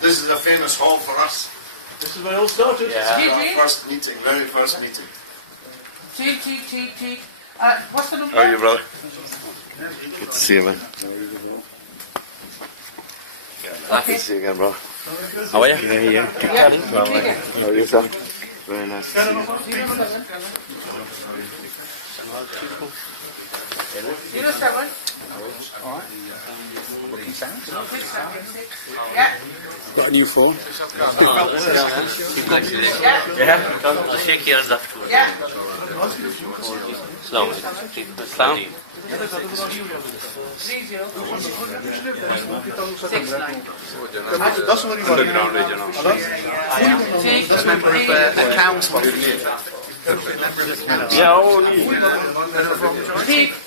This is a famous hall for us. This is where it all started. Yeah. Our first meeting, very first meeting. What's the number? How are you, brother? Good to see you, man. Happy to see you again, bro. How are you? Yeah. How are you, sir? Very nice to see you. 07. Alright. Booking sounds. Yeah. Got a new phone. Yeah. I'll shake your hands afterwards. Yeah. Slow. Slow. 30. 69. That's what he Underground regional. Take. Member of accounts. Yeah, oh, Take. he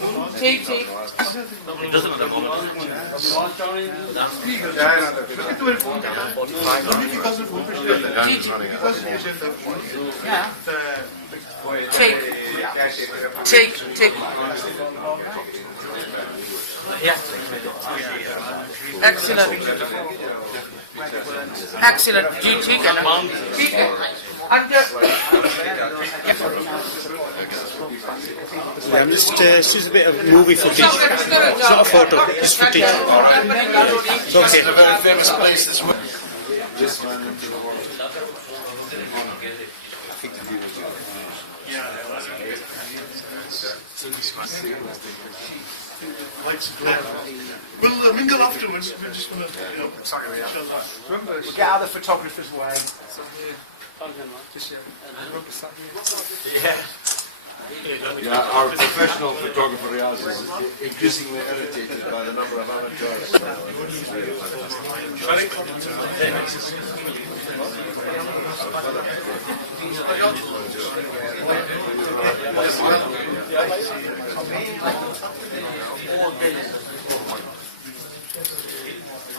doesn't at the moment. Yeah. Take. Yeah. Excellent. Excellent. ठीक है ना? ठीक है. And I'm just, it's just a bit of movie footage. It's not a photo, just footage. It's okay. It's a very famous place as well. We'll mingle afterwards. We're just going to, sorry, We'll get out of the photographer's way. Yeah, our professional photographer Riaz is increasingly irritated by the number of amateurs. It's really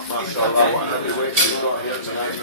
MashaAllah, what heavyweights you've got here tonight.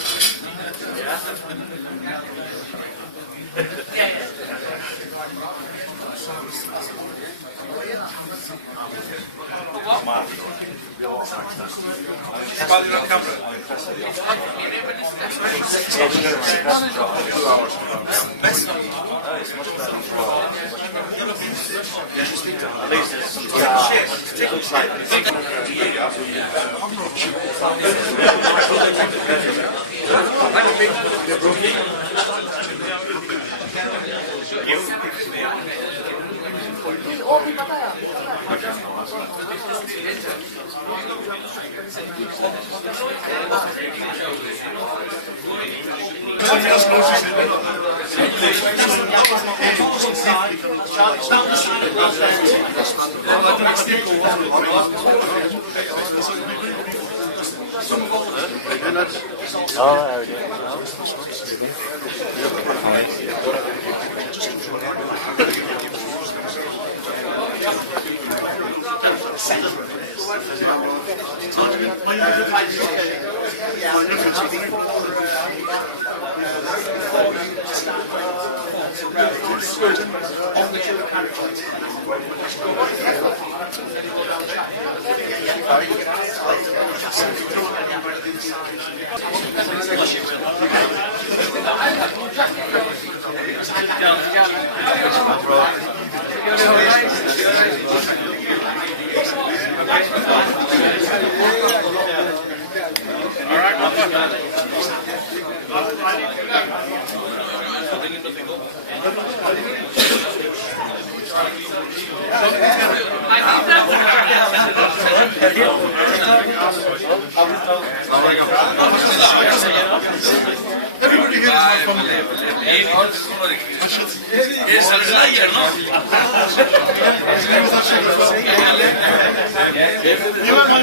Everybody here is my family. Yes, I'm here, no? You are my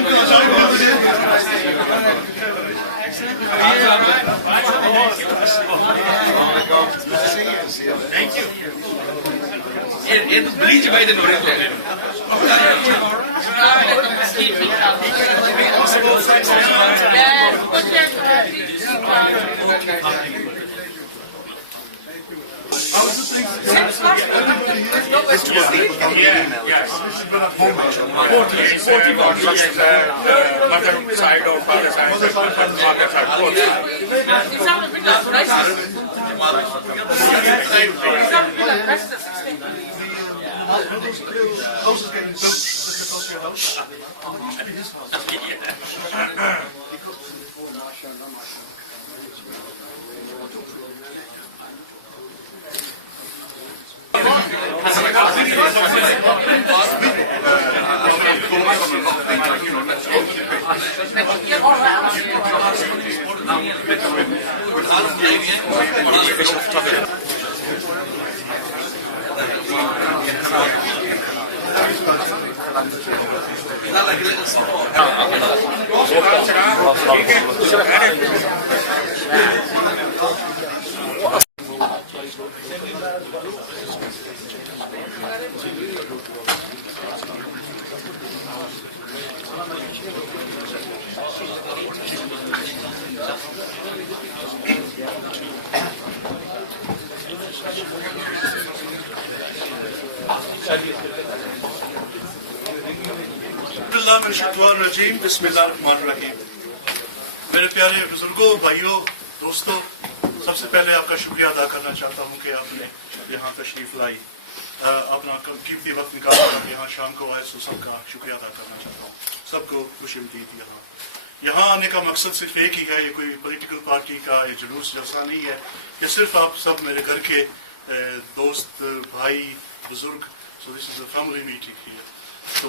Thank you. It's bleach by the Regal. Mother side or father side, father side, both. House is getting built just across your house. It used to be his house. बिस्मिल्लाहिर्रहमानिर्रहीम। मेरे प्यारे बुजुर्गों, भाइयों, दोस्तों, सबसे पहले आपका शुक्रिया अदा करना चाहता हूँ कि आपने यहाँ तशरीफ लाई, अपना कीमती वक्त निकाला यहाँ शाम को आए, तो सबका शुक्रिया अदा करना चाहता हूँ। सबको खुशआमदीद। यहाँ आने का मकसद सिर्फ एक ही है, ये कोई पॉलिटिकल पार्टी का ये जुलूस जलसा नहीं है, ये सिर्फ आप सब मेरे घर के दोस्त, भाई, बुजुर्ग। So this is a family meeting here. तो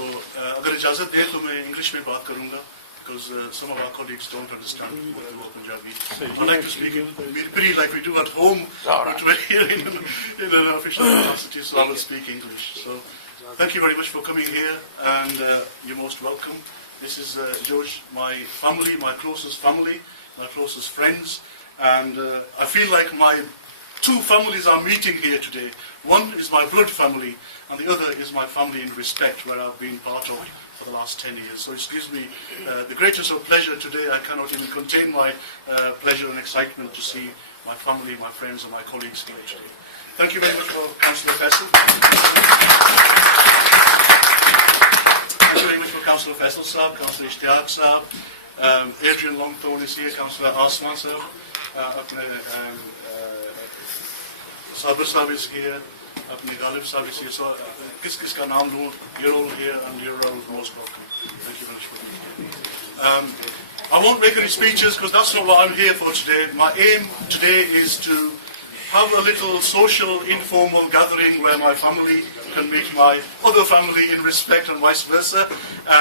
अगर इजाज़त दें तो मैं इंग्लिश में बात करूँगा, because some of our colleagues don't understand Punjabi. I like to speak in Mirpuri like we do at home, but we're here in an official capacity, so I will speak English. So thank you very much for coming here, and you're most welcome. This is George, my family, my closest family, my closest friends, and I feel like my two families are meeting here today. One is my blood family, and the other is my family in respect, where I've been part of for the last 10 years. So it gives me the greatest of pleasure today. I cannot even contain my pleasure and excitement to see my family, my friends, and my colleagues here today. Thank you very much for Councillor Faisal. Thank you very much for Councillor Faisal Saab, Councillor Ishtiaq Saab, Adrian Longthorne is here, Councillor Asman Saab, Sabir Saab is here, Galloway MP is here. So, kiska naam loon, you're all here and you're all most welcome. Thank you very much for being here. I won't make any speeches because that's not what I'm here for today. My aim today is to have a little social, informal gathering where my family can meet my other family in respect and vice versa.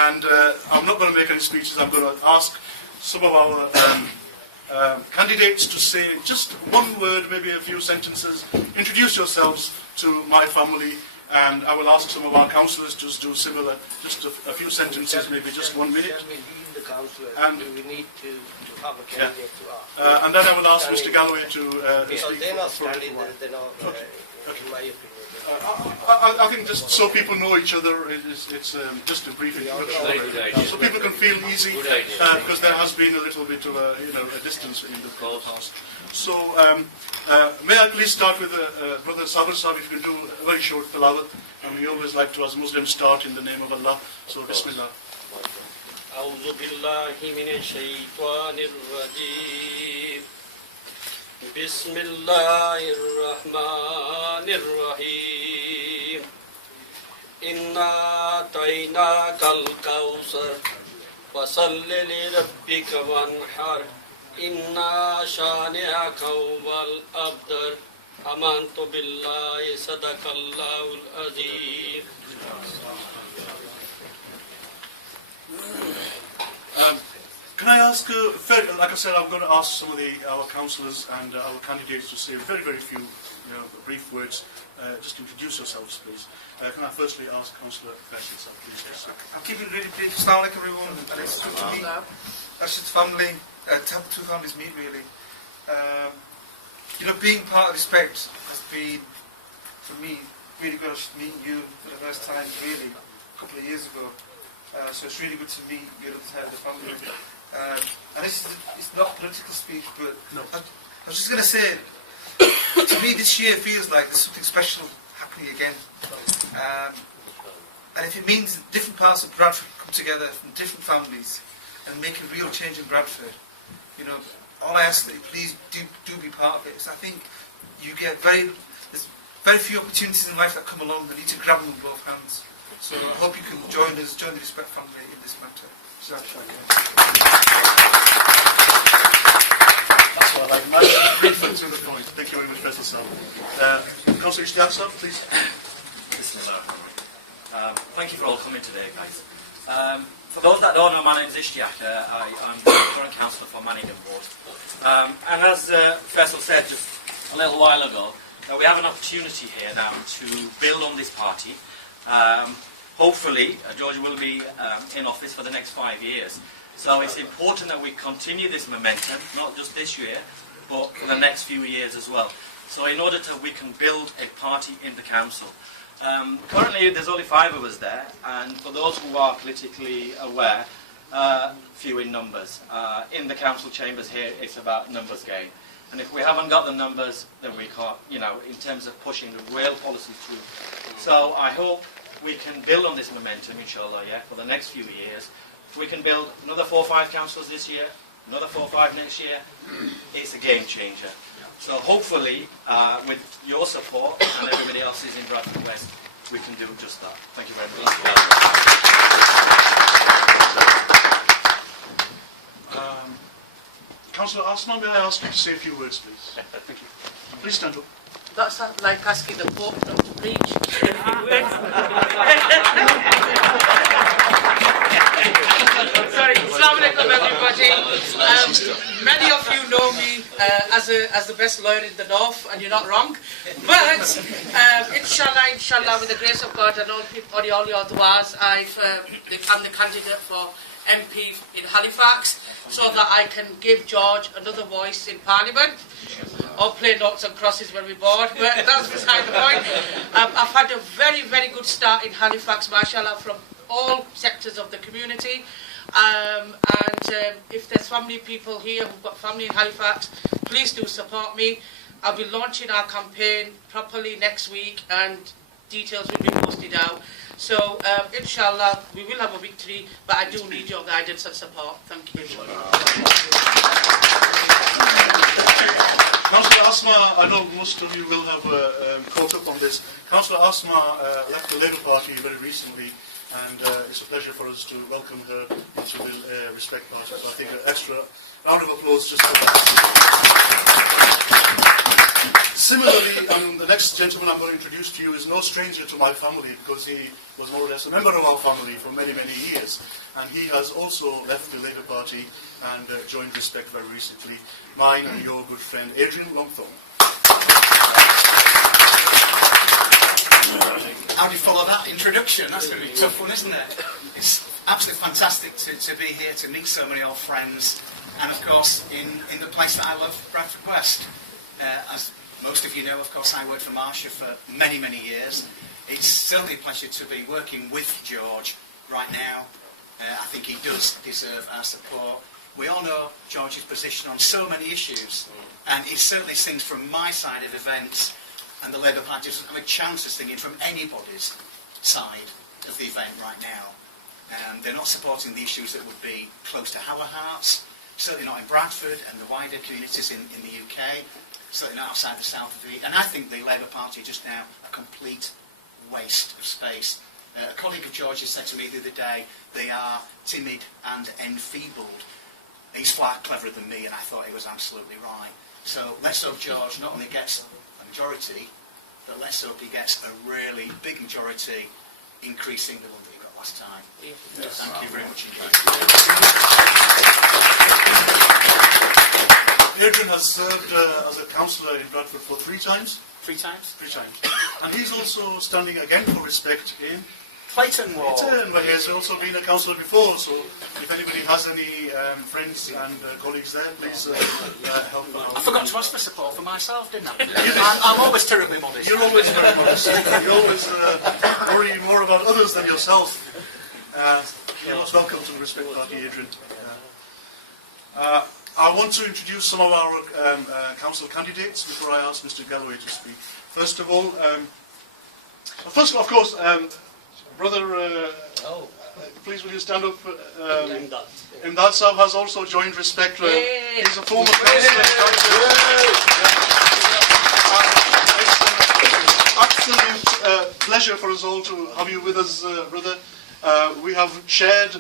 And I'm not going to make any speeches. I'm going to ask some of our candidates to say just one word, maybe a few sentences, introduce yourselves to my family, and I will ask some of our councillors to do similar, just a few sentences, maybe just 1 minute. And we need to have a candidate to ask. And then I will ask Mr. Galloway to because they're not standing, they're not, in my opinion. I think just so people know each other, it's just a brief introduction, so people can feel easy, because there has been a little bit of a distance in the past. So may I please start with Brother Sabir Saab, if you can do a very short tilawat, and we always like to, as Muslims, start in the name of Allah. So Bismillah. أعوذ بالله من الشيطان الرجيم بسم الله الرحمن الرحيم إنا أعطيناك الكوثر فصل لربك وانحر إنا شانئك هو الأبتر آمنت بالله صدق الله العظيم. Can I ask, like I said, I'm going to ask some of our councillors and our candidates to say very, very few brief words. Just introduce yourselves, please. Can I firstly ask Councillor Faisal, please? I'll keep it really brief. Assalamu alaikum everyone. And it's good to meet Rashid's family, to have two families meet really. Being part of Respect has been, for me, really good to meet you for the first time really a couple of years ago. So it's really good to meet the other side of the family. And it's not a political speech, but no. I was just going to say, To me, this year feels like there's something special happening again. And if it means that different parts of Bradford come together from different families and make a real change in Bradford, you know, all I ask that you please do be part of it. So I think you get there's very few opportunities in life that come along that you need to grab them with both hands. So I hope you can join us, join the Respect family in this matter. That's what I like. Briefly to the point. Thank you very much, Professor Sam. Councillor Ishtiaq, sir, please. Thank you for all coming today, guys. For those that don't know, my name is Ishtiaq. I'm the current councillor for Manningham Ward. And as Faisal said just a little while ago, we have an opportunity here now to build on this party. Hopefully, George will be in office for the next 5 years. So it's important that we continue this momentum, not just this year, but for the next few years as well. So in order to, we can build a party in the council. Currently, there's only 5 of us there, and for those who are politically aware, few in numbers. In the council chambers here, it's about numbers game. And if we haven't got the numbers, then we can't, you know, in terms of pushing the real policies through. So I hope we can build on this momentum, inshallah, yeah, for the next few years. If we can build another 4 or 5 councils this year, another 4 or 5 next year, it's a game changer. So hopefully, with your support and everybody else's in Bradford West, we can do just that. Thank you very much. Councillor Asma, may I ask you to say a few words, please? Thank you. Please stand up. That sounds like asking the Pope not to preach. Sorry, Assalamu alaikum everybody. Many of you know me as the best lawyer in the north, and you're not wrong. But inshallah, with the grace of God and all your du'as, I'm the candidate for MP in Halifax, so that I can give George another voice in Parliament, or play noughts and crosses when we're bored, but that's beside the point. I've had a very, very good start in Halifax, mashallah, from all sectors of the community. If there's family people here who've got family in Halifax, please do support me. I'll be launching our campaign properly next week, and details will be posted out. So, inshallah, we will have a victory, but I do need your guidance and support. Thank you. Councillor Asma, I know most of you will have caught up on this. Councillor Asma left the Labour Party very recently, and it's a pleasure for us to welcome her into the Respect Party. So I think an extra round of applause just for that. Similarly, the next gentleman I'm going to introduce to you is no stranger to my family, because he was more or less a member of our family for many, many years. And he has also left the Labour Party and joined Respect very recently. Mine and your good friend, Adrian Longthorne. How do you follow that introduction? That's going to be a tough one, isn't it? It's absolutely fantastic to be here, to meet so many old friends, and of course in the place that I love, Bradford West. As most of you know, of course, I worked for Marsha for many, many years. It's certainly a pleasure to be working with George right now. I think he does deserve our support. We all know George's position on so many issues, and it certainly seems from my side of events, and the Labour Party doesn't have a chance of singing from anybody's side of the event right now. They're not supporting the issues that would be close to our hearts, certainly not in Bradford and the wider communities in the UK, certainly not outside the south of the... And I think the Labour Party just now a complete waste of space. A colleague of George's said to me the other day, they are timid and enfeebled. He's far cleverer than me, and I thought he was absolutely right. So let's hope George not only gets a majority, but let's hope he gets a really big majority, increasing the one that he got last time. Yes. Thank you very much indeed. Adrian has served as a councillor in Bradford for 3 times. 3 times? 3 times. And he's also standing again for Respect in Clayton Ward. Clayton, where he has also been a councillor before, so if anybody has any friends and colleagues there, please help out. I forgot to ask for support for myself, didn't I? I'm always terribly modest. You're always very modest. You always worry more about others than yourself. You're most welcome to the Respect Party, Adrian. I want to introduce some of our council candidates before I ask Mr. Galloway to speak. First of all, of course, Brother, please will you stand up? Imdad Sahab has also joined Respect. He's a former councillor. Absolute pleasure for us all to have you with us, brother. We have shared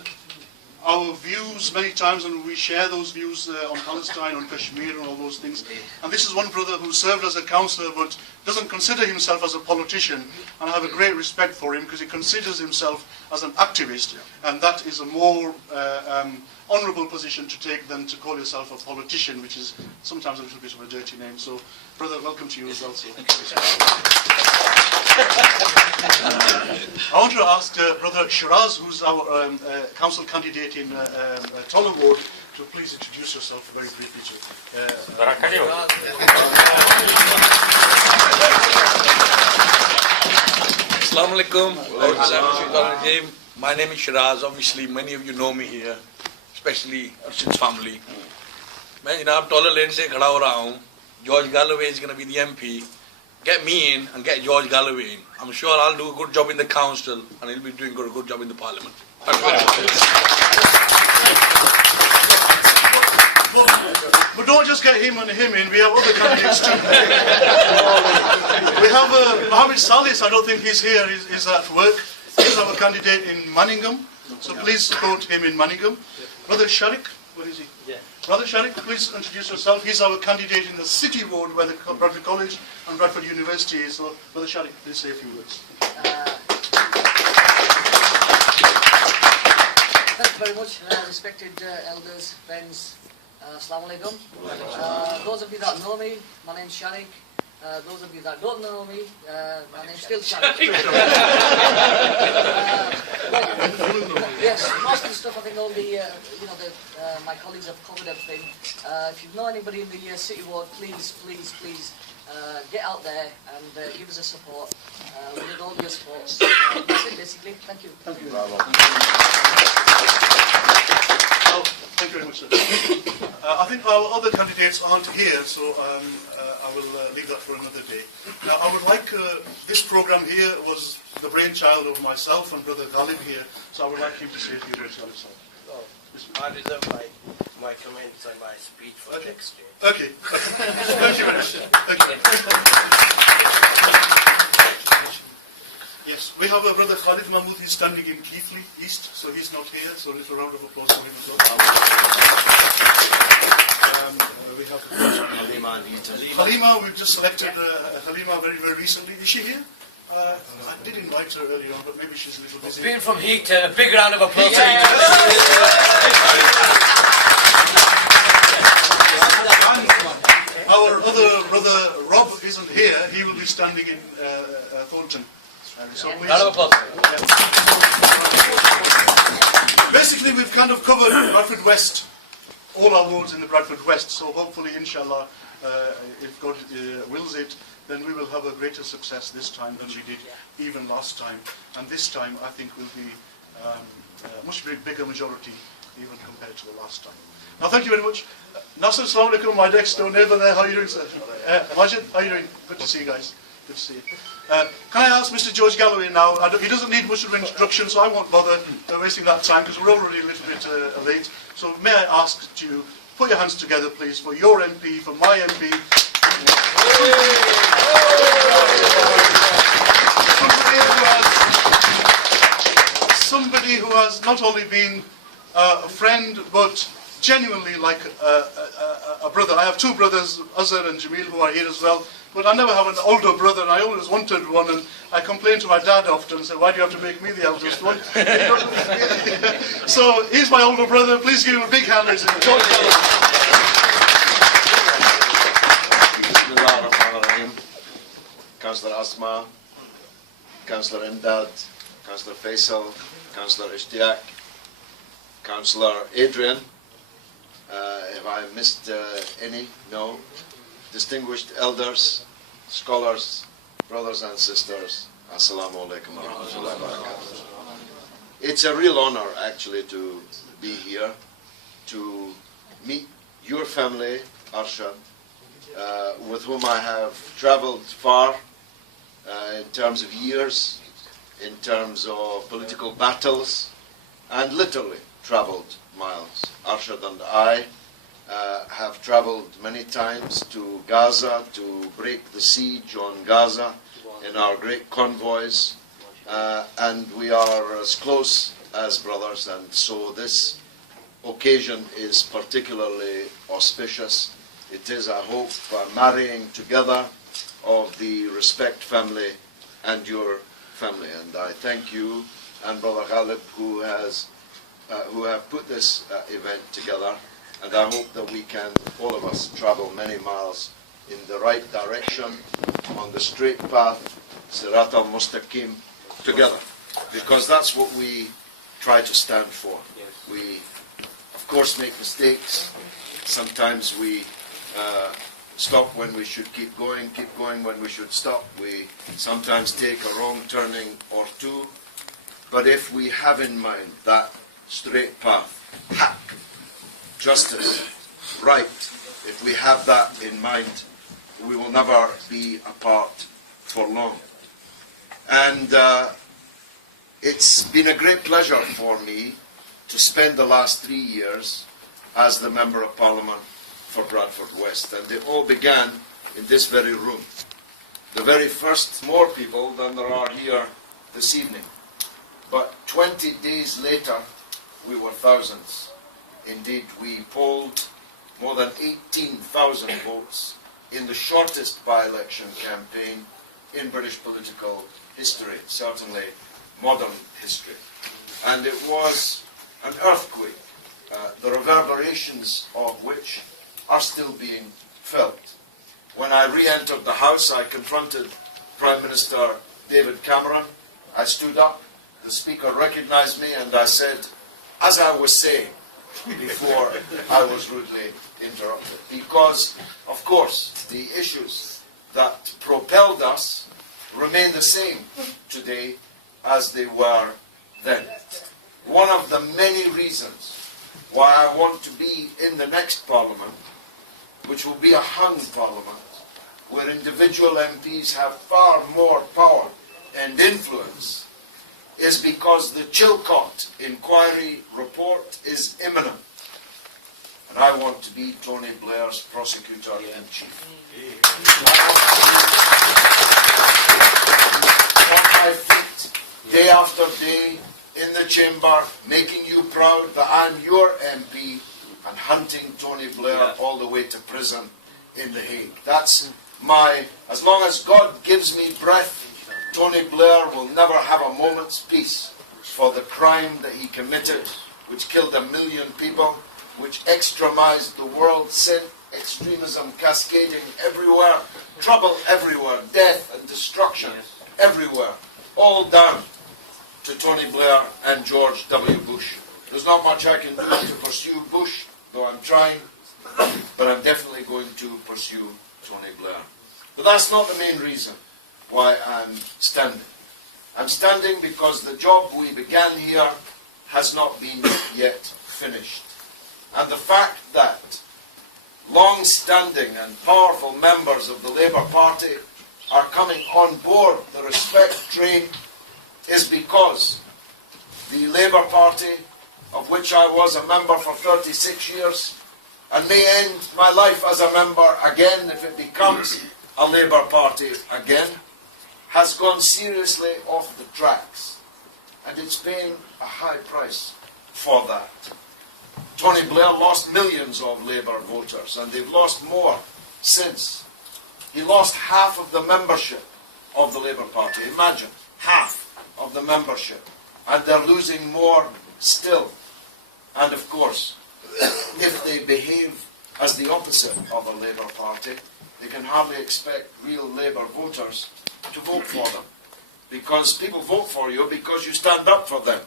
our views many times, and we share those views on Palestine, on Kashmir and all those things. And this is one brother who served as a councillor but doesn't consider himself as a politician, and I have a great respect for him because he considers himself as an activist, and that is a more honourable position to take than to call yourself a politician, which is sometimes a little bit of a dirty name. So, brother, welcome to you as well. I want to ask Brother Shiraz, who's our council candidate in Toller Ward, to please introduce yourself very briefly to Assalamu alaikum. My name is Shiraz. Obviously, many of you know me here, especially Christian's family. मैं जनाब taller लेन से खड़ा हो रहा हूँ. George Galloway is going to be the MP. Get me in and get George Galloway in. I'm sure I'll do a good job in the council and he'll be doing a good job in the parliament. Thanks very much. But don't just get him and him in, we have other candidates too. We have Mohammed Salis, I don't think he's here, he's at work. He's our candidate in Manningham, so please support him in Manningham. Brother Sharik, where is he? Yeah. Brother Sharik, please introduce yourself. He's our candidate in the City Ward where the Bradford College and Bradford University is. So, Brother Sharik, please say a few words. Thank you very much, respected elders, friends. Assalamu alaikum. Those of you that know me, my name's Sharik. Those of you that don't know me, my name's still Sharik. Yes, most of the stuff I think all the my colleagues have covered everything. If you know anybody in the City Ward, please get out there and give us a support. We need all your support. That's it basically. Thank you. Thank you. Thank you very much, sir. I think our other candidates aren't here, so I will leave that for another day. Now, I would like, this program here was the brainchild of myself and Brother Ghalib here, so I would like him to say a few words about himself. I reserve my comments and my speech for next day. Okay. Thank you very much. Thank you. Yes, we have a Brother Khalid Mahmood. He's standing in Keithley East, so he's not here, so a little round of applause for him as well. We have Halima, we've just selected Halima very recently. Is she here? I did invite her earlier on, but maybe she's a little busy. Being from Heat, a big round of applause. Our other brother Rob isn't here. He will be standing in Thornton. So please. Basically, we've kind of covered Bradford West, all our wards in the Bradford West. So hopefully, inshallah, if God wills it, then we will have a greater success this time than we did even last time. And this time, I think, will be a much bigger majority even compared to the last time. Now, thank you very much. Nasser, assalamu alaikum, my next door neighbour there. How are you doing, sir? Majid, how are you doing? Good to see you guys. Good to see you. Can I ask Mr. George Galloway now? He doesn't need much of an introduction, so I won't bother wasting that time because we're already a little bit late. So may I ask you, put your hands together, please, for your MP, for my MP. Somebody who has not only been a friend, but genuinely like a brother. I have two brothers, Azhar and Jamil, who are here as well. But I never have an older brother, and I always wanted one, and I complain to my dad often and say, why do you have to make me the eldest one? So he's my older brother. Please give him a big hand, ladies and gentlemen. Councillor Asma, Councillor Imdad, Councillor Faisal, Councillor Ishtiaq, Councillor Adrian. Have I missed any? No. Distinguished elders, scholars, brothers and sisters, Assalamu alaikum wa rahmatullahi wa barakatuh. It's a real honor actually to be here, to meet your family, Arshad, with whom I have travelled far in terms of years, in terms of political battles, and literally travelled miles. Arshad and I have travelled many times to Gaza to break the siege on Gaza in our great convoys, and we are as close as brothers, and so this occasion is particularly auspicious. It is, I hope, a marrying together of the Respect family and your family, and I thank you and Brother Ghalib who have put this event together, and I hope that we can, all of us, travel many miles in the right direction, on the straight path, Sirat al-Mustaqim, together, because that's what we try to stand for. We, of course, make mistakes. Sometimes we stop when we should keep going when we should stop. We sometimes take a wrong turning or two. But if we have in mind that straight path, haq, justice, right, if we have that in mind, we will never be apart for long. And it's been a great pleasure for me to spend the last 3 years as the Member of Parliament for Bradford West. And they all began in this very room. The very first, more people than there are here this evening. But 20 days later, we were thousands. Indeed, we polled more than 18,000 votes in the shortest by-election campaign in British political history, certainly modern history. And it was an earthquake, the reverberations of which are still being felt. When I re-entered the House, I confronted Prime Minister David Cameron. I stood up, the Speaker recognised me, and I said, as I was saying before I was rudely interrupted, because, of course, the issues that propelled us remain the same today as they were then. One of the many reasons why I want to be in the next Parliament, which will be a hung Parliament, where individual MPs have far more power and influence, is because the Chilcot inquiry report is imminent. And I want to be Tony Blair's prosecutor-in-chief. On my feet, day after day, in the chamber, making you proud that I'm your MP, and hunting Tony Blair all the way to prison in The Hague. That's my, as long as God gives me breath, Tony Blair will never have a moment's peace for the crime that he committed, which killed 1 million people, which extremised the world, sin, extremism cascading everywhere, trouble everywhere, death and destruction everywhere, all down to Tony Blair and George W. Bush. There's not much I can do to pursue Bush, though I'm trying, but I'm definitely going to pursue Tony Blair. But that's not the main reason why I'm standing. I'm standing because the job we began here has not been yet finished. And the fact that long-standing and powerful members of the Labour Party are coming on board the Respect train is because the Labour Party, of which I was a member for 36 years, and may end my life as a member again if it becomes a Labour Party again, has gone seriously off the tracks, and it's paying a high price for that. Tony Blair lost millions of Labour voters, and they've lost more since. He lost half of the membership of the Labour Party. Imagine, half of the membership, and they're losing more still. And of course, if they behave as the opposite of a Labour Party, they can hardly expect real Labour voters to vote for them. Because people vote for you because you stand up for them.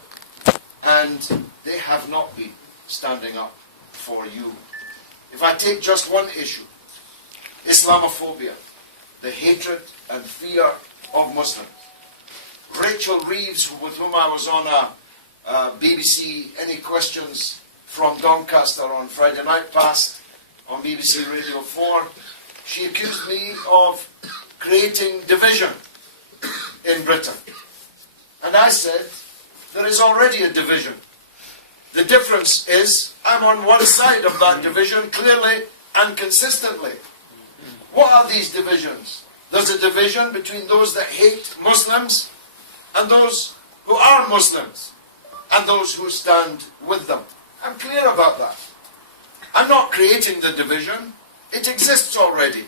And they have not been standing up for you. If I take just one issue, Islamophobia, the hatred and fear of Muslims. Rachel Reeves, with whom I was on a BBC Any Questions from Doncaster on Friday night past, on BBC Radio 4, she accused me of creating division in Britain. And I said, there is already a division. The difference is I'm on one side of that division clearly and consistently. What are these divisions? There's a division between those that hate Muslims and those who are Muslims and those who stand with them. I'm clear about that. I'm not creating the division. It exists already.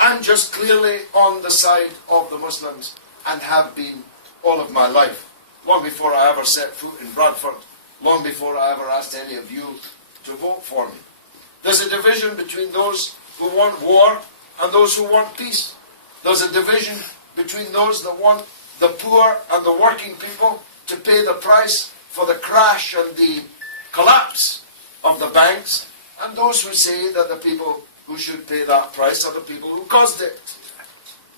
I'm just clearly on the side of the Muslims and have been all of my life, long before I ever set foot in Bradford, long before I ever asked any of you to vote for me. There's a division between those who want war and those who want peace. There's a division between those that want the poor and the working people to pay the price for the crash and the collapse of the banks, and those who say that the people who should pay that price are the people who caused it.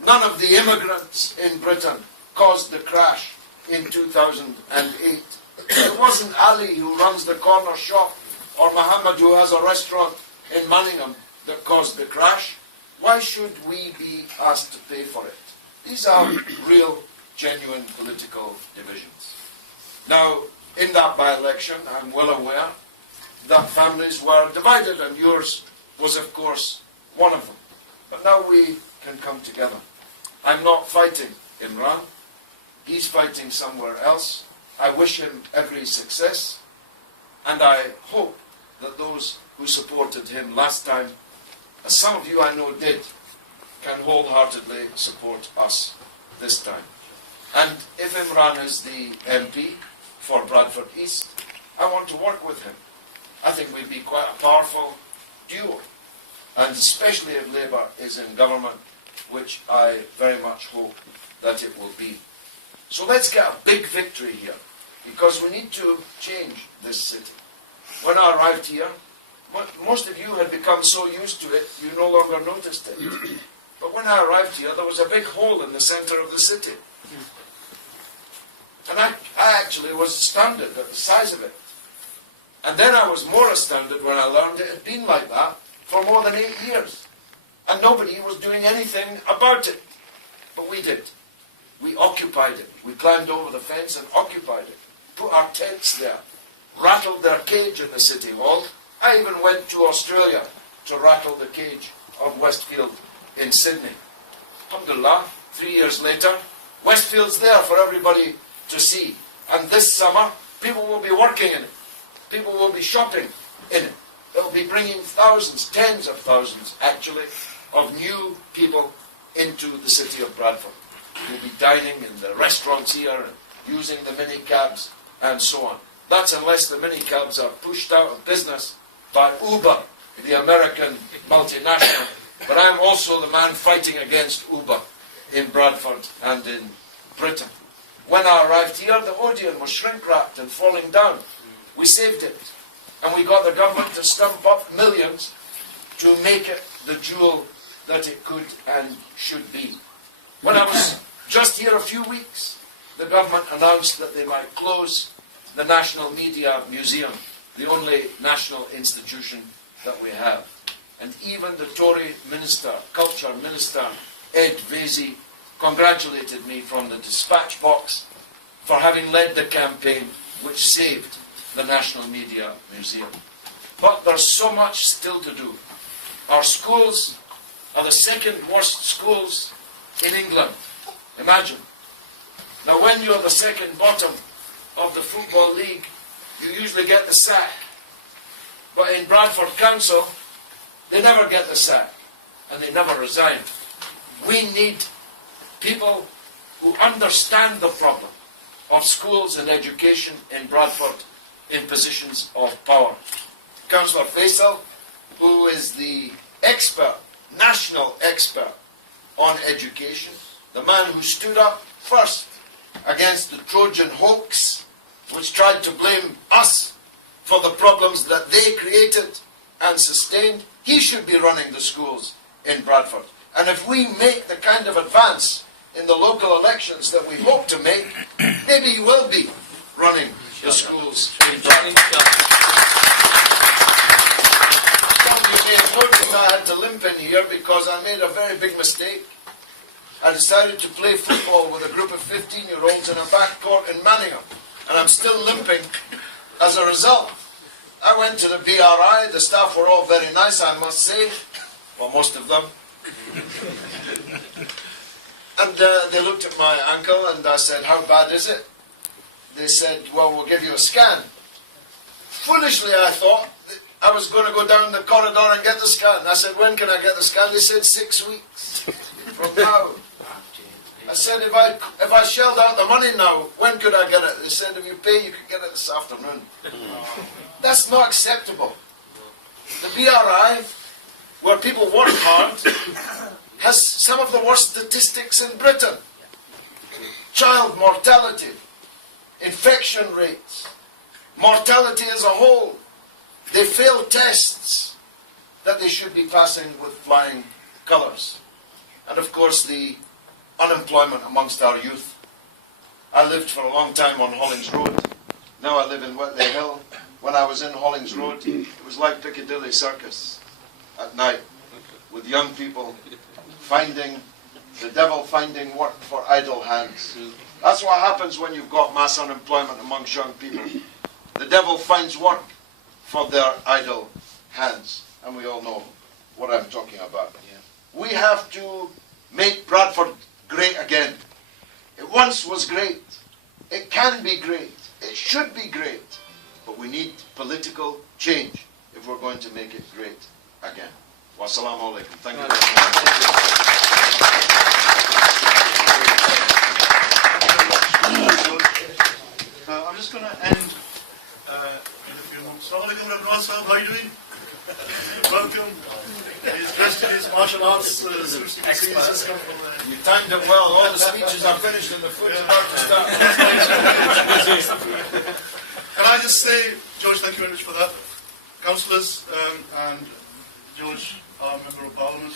None of the immigrants in Britain caused the crash in 2008. It wasn't Ali who runs the corner shop or Muhammad who has a restaurant in Manningham that caused the crash. Why should we be asked to pay for it? These are real, genuine political divisions. Now, in that by-election, I'm well aware that families were divided, and yours was, of course, one of them. But now we can come together. I'm not fighting Imran. He's fighting somewhere else. I wish him every success, and I hope that those who supported him last time, as some of you I know did, can wholeheartedly support us this time. And if Imran is the MP for Bradford East, I want to work with him. I think we'd be quite a powerful duo, and especially if Labour is in government, which I very much hope that it will be. So let's get a big victory here, because we need to change this city. When I arrived here, most of you had become so used to it, you no longer noticed it. But when I arrived here, there was a big hole in the centre of the city. And I actually was astounded at the size of it. And then I was more astounded when I learned it had been like that for more than 8 years. And nobody was doing anything about it. But we did. We occupied it. We climbed over the fence and occupied it. Put our tents there. Rattled their cage in the city hall. I even went to Australia to rattle the cage of Westfield in Sydney. Alhamdulillah, 3 years later, Westfield's there for everybody to see. And this summer, people will be working in it. People will be shopping in it. It will be bringing thousands, tens of thousands, actually, of new people into the city of Bradford. We'll be dining in the restaurants here and using the minicabs and so on. That's unless the minicabs are pushed out of business by Uber, the American multinational. But I'm also the man fighting against Uber in Bradford and in Britain. When I arrived here, the Odeon was shrink-wrapped and falling down. We saved it. And we got the government to stump up millions to make it the jewel that it could and should be. When I was just here a few weeks, the government announced that they might close the National Media Museum, the only national institution that we have. And even the Tory minister, culture minister, Ed Vasey, congratulated me from the dispatch box for having led the campaign which saved the National Media Museum. But there's so much still to do. Our schools are the second worst schools in England. Imagine. Now when you're the second bottom of the Football League, you usually get the sack. But in Bradford Council, they never get the sack, and they never resign. We need people who understand the problem of schools and education in Bradford in positions of power. Councillor Faisal, who is the expert, national expert on education, the man who stood up first against the Trojan hoax, which tried to blame us for the problems that they created and sustained, he should be running the schools in Bradford. And if we make the kind of advance in the local elections that we hope to make, maybe he will be running the schools in Bradford. Some of you may have I had to limp in here because I made a very big mistake. I decided to play football with a group of 15-year-olds in a back court in Manningham, and I'm still limping as a result. I went to the BRI. The staff were all very nice, I must say. Well, most of them. And they looked at my ankle, and I said, "How bad is it?" They said, "Well, we'll give you a scan." Foolishly, I thought I was going to go down the corridor and get the scan. I said, "When can I get the scan?" They said, 6 weeks from now. I said, if I shelled out the money now, when could I get it? They said, if you pay, you could get it this afternoon. That's not acceptable. The BRI, where people work hard, has some of the worst statistics in Britain. Child mortality, infection rates, mortality as a whole. They fail tests that they should be passing with flying colours. And of course the unemployment amongst our youth. I lived for a long time on Hollings Road. Now I live in Whitley Hill. When I was in Hollings Road, it was like Piccadilly Circus at night, with young people the devil finding work for idle hands. That's what happens when you've got mass unemployment amongst young people. The devil finds work for their idle hands. And we all know what I'm talking about. We have to make Bradford great again. It once was great. It can be great. It should be great. But we need political change if we're going to make it great again. Wassalamu alaikum. Thank you very much. I'm just going to end in a few moments. Assalamu alaikum, Reverend Sahib. How are you doing? Welcome. He's dressed in his martial arts experts. You timed it well. All the speeches are finished and the food's about to start. Can I just say, George, thank you very much for that. Councillors and George, our Member of Parliament,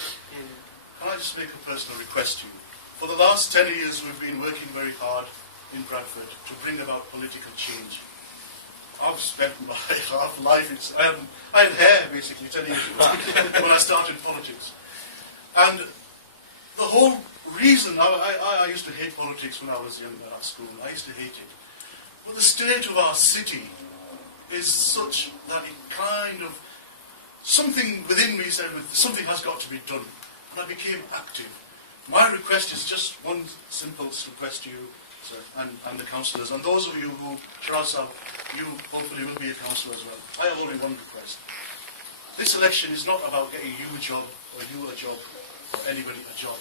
can I just make a personal request to you? For the last 10 years, we've been working very hard in Bradford to bring about political change. I've spent my half life, I had hair basically 10 years ago when I started politics. And the whole reason, I used to hate politics when I was in school, I used to hate it. But the state of our city is such that it kind of, something within me said, something has got to be done. And I became active. My request is just one simple request to you, sir, and the councillors, and those of you who, Shiraz, you hopefully will be a councillor as well. I have only one request. This election is not about getting you a job, or you a job, or anybody a job.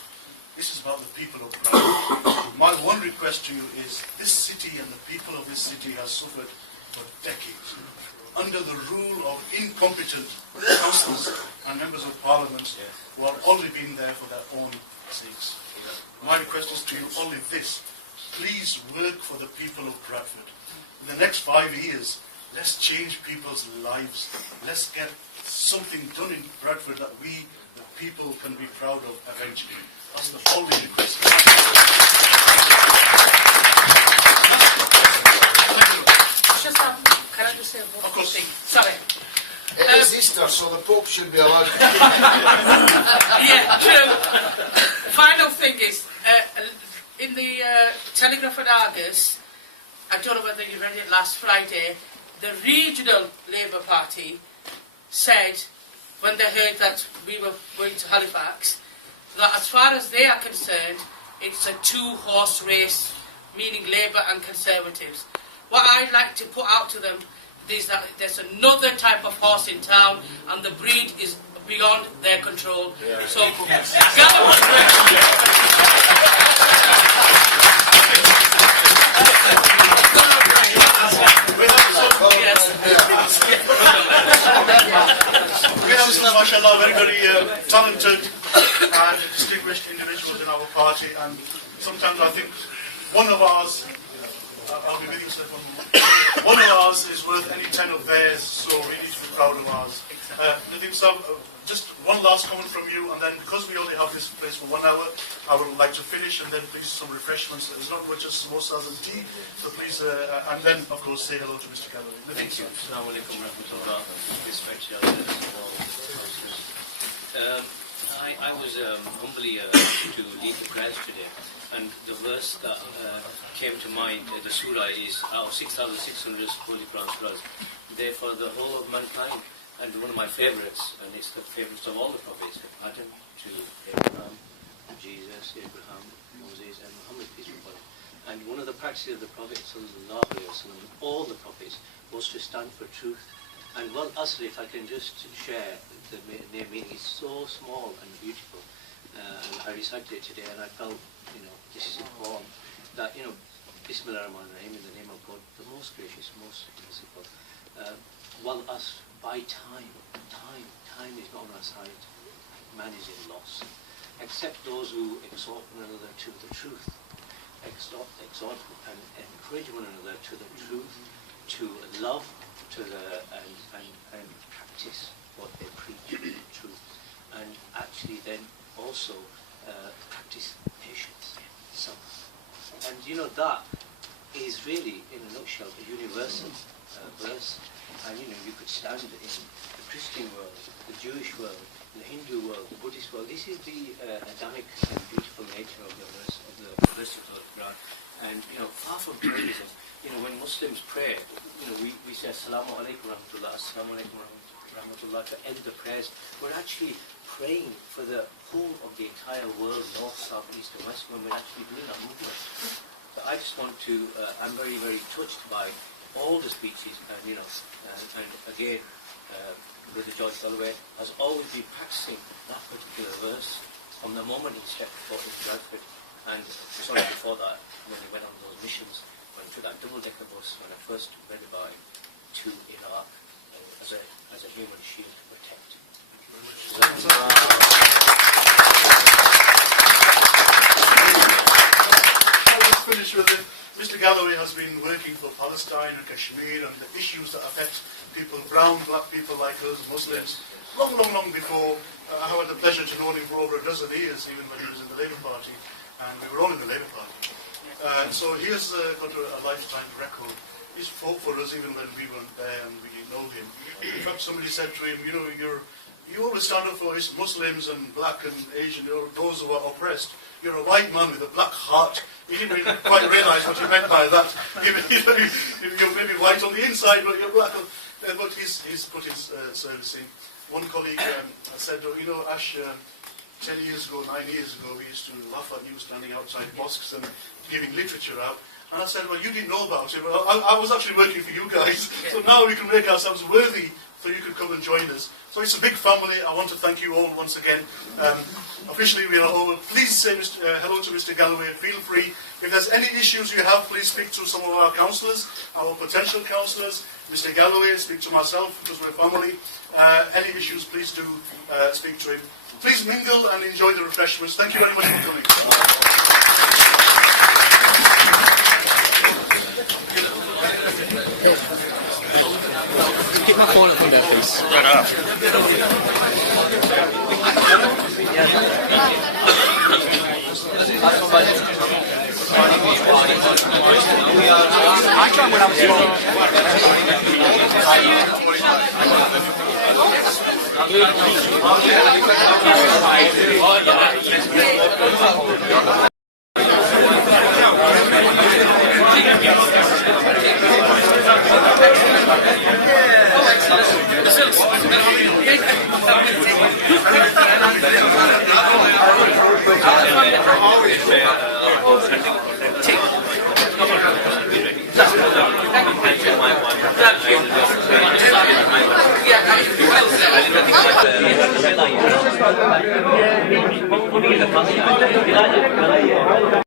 This is about the people of Bradford. My one request to you is, this city and the people of this city has suffered for decades under the rule of incompetent councillors and members of parliament who have only been there for their own sakes. My request is to you only this. Please work for the people of Bradford. In the next 5 years, let's change people's lives. Let's get something done in Bradford that we, the people, can be proud of eventually. That's the only request. Can I just say one Of course. thing? Sorry. It is Easter, so the Pope should be allowed to. Yeah, true. Final thing is, in the Telegraph and Argus, I don't know whether you read it last Friday, the regional Labour Party said, when they heard that we were going to Halifax, that as far as they are concerned, it's a two-horse race, meaning Labour and Conservatives. What I'd like to put out to them is that there's another type of horse in town, and the breed is beyond their control. So, Galloway. We have some, mashallah, very, very talented and distinguished individuals in our party, and sometimes I think one of ours, I'll be with you, sir, one of ours is worth any 10 of theirs, so we need to be proud of ours. Just one last comment from you, and then because we only have this place for 1 hour, I would like to finish, and then please some refreshments. There's not much just samosas and tea, so please, and then of course say hello to Mr. Galloway. Thank you. Assalamu alaikum warahmatullah. I was humbly to lead the prayers today, and the verse that came to mind, the surah is our 6,600 Holy Quran surahs, they're for the whole of mankind, and one of my favourites, and it's the favourites of all the prophets, from Adam to Abraham, Jesus, Abraham, Moses, and Muhammad, peace be upon him. And one of the practices of the Prophet, sallallahu alaihi wasallam, all the prophets, was to stand for truth. And well, Asli, if I can just share, the name meaning is so small and beautiful. And I recited it today, and I felt, this is important, that, Bismillah ar-Rahman ar-Rahim, in the name of God, the most gracious, most merciful. Well, us, by time is not on our side. Man is in loss. Except those who exhort one another to the truth. Exhort and encourage one another to the truth, to love, and practice what they preach, the truth, and actually then also practice patience. And that is really, in a nutshell, a universal verse. And you could stand in the Christian world, the Jewish world, the Hindu world, the Buddhist world. This is the Adamic and beautiful nature of the verse of the Quran. And far from pluralism, when Muslims pray, we say Assalamu alaikum rahmatullah, Assalamu alaikum rahmatullah to end the prayers. We're actually praying for the whole of the entire world, north, south, east, and west, when we're actually doing that movement. So I just want to, I'm very, very touched by all the speeches, and and again, Brother George Galloway has always been practicing that particular verse from the moment he stepped foot into Bradford. And sorry, before that, when he went on those missions, when he took that double-decker bus, when I first read about it, to Iraq as a human shield to protect. I'll just finish with it. Mr. Galloway has been working for Palestine and Kashmir and the issues that affect people, brown, black people like us, Muslims, long before. I had the pleasure to know him for over a dozen years, even when he was in the Labour Party, and we were all in the Labour Party. So he has got a lifetime record. He's fought for us even when we weren't there and we know him. In fact, somebody said to him, you always stand up for Muslims and black and Asian, those who are oppressed. You're a white man with a black heart. He didn't really quite realise what he meant by that. You're maybe white on the inside, but you're black. But he's put his service in. One colleague said, Ash, 10 years ago, 9 years ago, we used to laugh at you standing outside mosques and giving literature out. And I said, well, you didn't know about it. Well, I was actually working for you guys. So now we can make ourselves worthy so you could come and join us. So it's a big family. I want to thank you all once again. Officially, we are over. Please say hello to Mr. Galloway. Feel free. If there's any issues you have, please speak to some of our councillors, our potential councillors. Mr. Galloway, speak to myself because we're a family. Any issues, please do speak to him. Please mingle and enjoy the refreshments. Thank you very much for coming. Get my phone up from there, please. Right up. I try when I'm